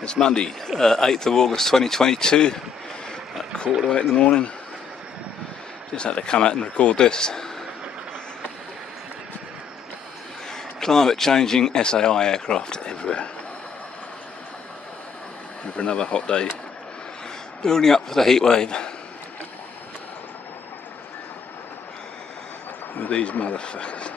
It's Monday, 8th of August 2022, at 7:45 in the morning. Just had to come out and record this. Climate changing SAI aircraft everywhere. And for another hot day, building up for the heat wave. With these motherfuckers.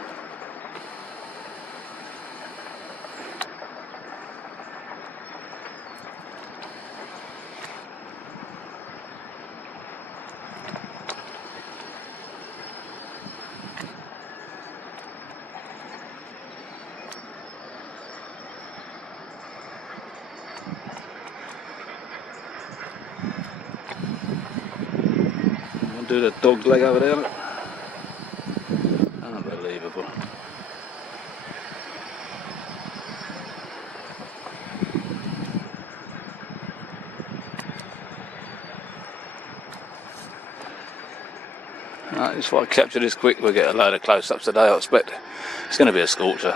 I'll do the dog's leg over there. Unbelievable. Right, just why I capture this quick, we'll get a load of close-ups today. I expect it's going to be a scorcher.